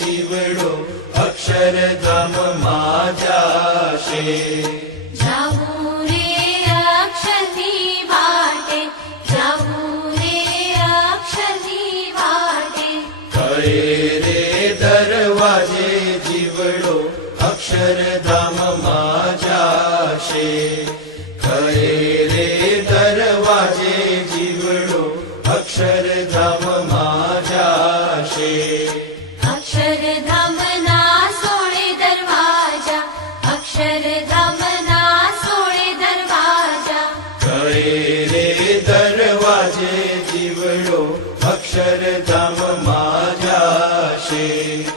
જીવડો અક્ષરધામમાં જાશે. જાવું રે અક્ષરની વાટે, જાવું રે અક્ષરની વાટે. કળે રે દરવાજે જીવડો અક્ષર